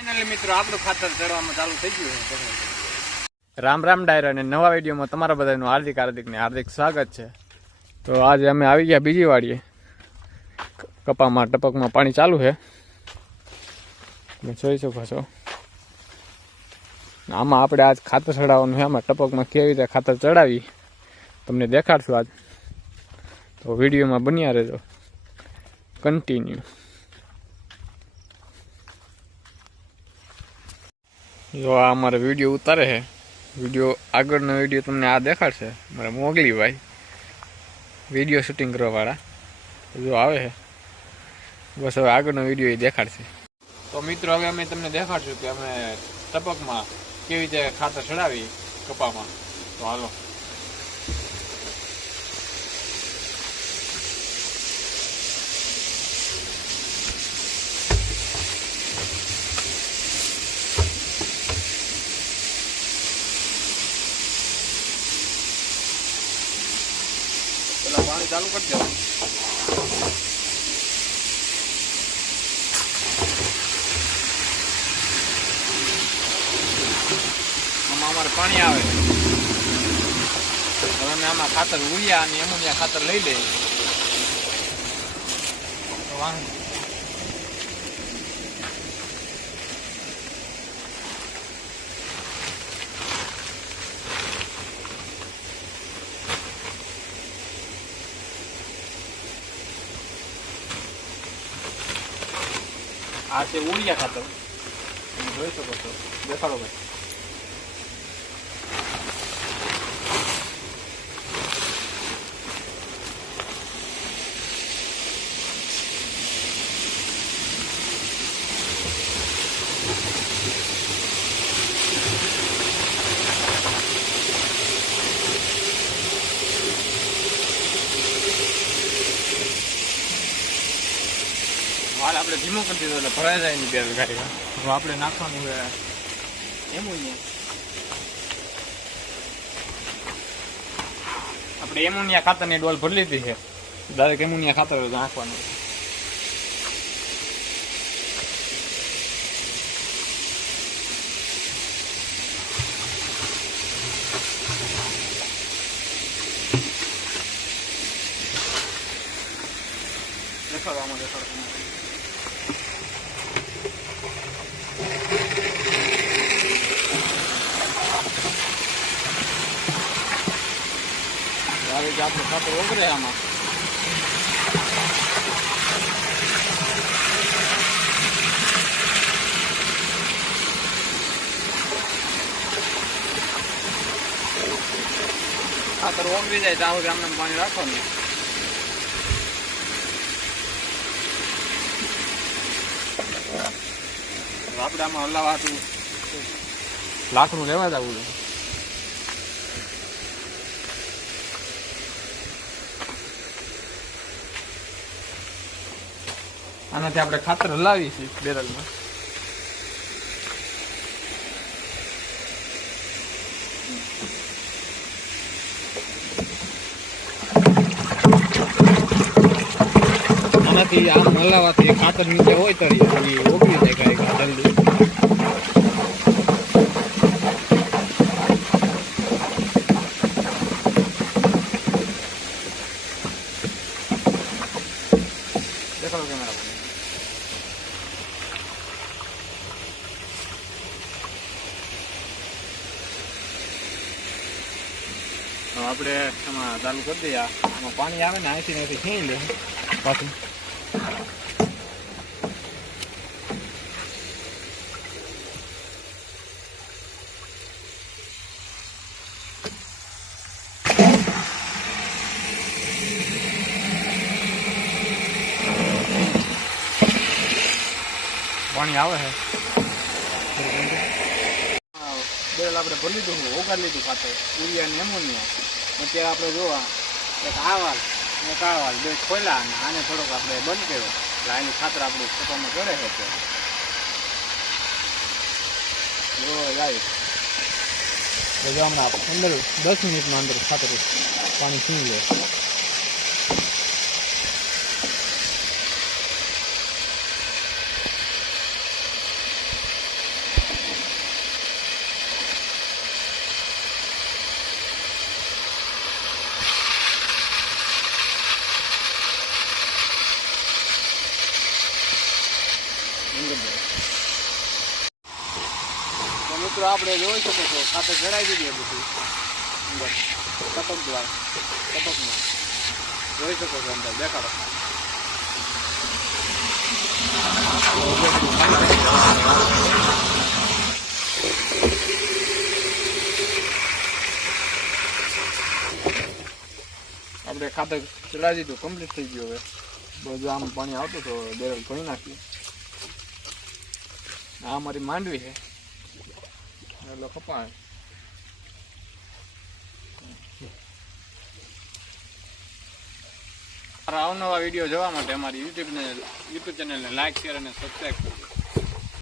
Finally મિત્રો આપણું ખાતર ચડવામાં ચાલુ થઈ ગયું છે. રામ રામ ડાયર અને નવા વિડીયોમાં તમારા બધાનું હાર્દિક સ્વાગત છે. તો આજે અમે આવી ગયા બીજી વાડીએ. કપામાં ટપકમાં પાણી ચાલુ છે, તમે જોઈ શકો છો. આમાં આપણે આજ ખાતર ચડાવવાનું છે. આમાં ટપકમાં કેવી રીતે ખાતર ચડાવી તમને દેખાડશું આજ. તો વિડીયોમાં બન્યા રહેજો કન્ટિન્યુ. જો આ અમારે વિડીયો ઉતારે છે. વિડીયો આગળનો વિડીયો તમને આ દેખાડશે. મારા મોગલી ભાઈ વિડીયો શૂટિંગ કરવાવાળા જો આવે છે. બસ હવે આગળનો વિડીયો એ દેખાડશે. તો મિત્રો હવે અમે તમને દેખાડશું કે અમે ટપકમાં કેવી રીતે ખાતર ચડાવી કપામાં. તો હાલો. પેલા પાણી ચાલુ કરી દેવાનું. આમાં અમારે પાણી આવે. હવે અમે આમાં ખાતર ઉરિયા અને એમોનિયા ખાતર લઈ લઈએ. વાંધો આ છે ઉરિયા ખાતર, તમે જોઈ શકો છો. દેખાડો ભાઈ. હાલ આપણે ધીમો કરી દીધો એટલે ભરાઈ જાય ની બે ગાડી. તો આપણે નાખવાનું છે એમોનિયા. આપણે એમોનિયા ખાતરની ડોલ ભરી લીધી છે. ડાયરેક્ટ એમોનિયા ખાતર નાખવાનું. દેખાડો આમાં દેખાડો. આપણું ખાતર ઓગરે આમાં. ખાતર ઓગરી જાય ત્યાં સુધી આમને પાણી રાખવાનું. આપણે આમાં હલાવાતું લાકડું લેવા જવું છે. આનાથી આપણે ખાતર હલાવીએ છીએ બેરલમાં. આનાથી આમ હલાવવાથી ખાતર નીચે હોય તરી ઓગળી જાય કાંઈ જલ્દી. દેખાડો કેમેરા. આપણે એમાં ચાલુ કરી દઈએ. આમાં પાણી આવે ને અહીંથી અહીંથી ખેંચી લે પાછું. પાણી આવે છે. બેરલ આપણે ભરી લીધું, ઓગાળી લીધું ખાતર ઉરિયા અને એમોનિયા. અત્યારે આપણે જોવા એક આ વાલ એક આ વાલ બે ખોલ્યા અને આને થોડોક આપણે બંધ કર્યો એટલે આની ખાતર આપણું કપામાં ચડે છે. જો જાય એટલે હમણાં 15-10 મિનિટમાં અંદર ખાતર પાણી છીણી લે. મિત્રો આપણે જોઈ શકો છો ખાતર ચડાવી દીધી બધું અંદર ટપક દ્વારા ટપકમાં જોઈ શકો છો અંદર દેખાડો આપણે ખાતર ચડાવી દીધું કમ્પ્લીટ થઈ ગયું હવે બધું આમ પાણી આવતું તો બેરલ ધોઈ નાખ્યું આ અમારી માંડવી છે એટલે કપાય અવનવા વિડીયો જોવા માટે અમારી યુટ્યુબ ચેનલને લાઈક શેર અને સબસ્ક્રાઈબ કરજો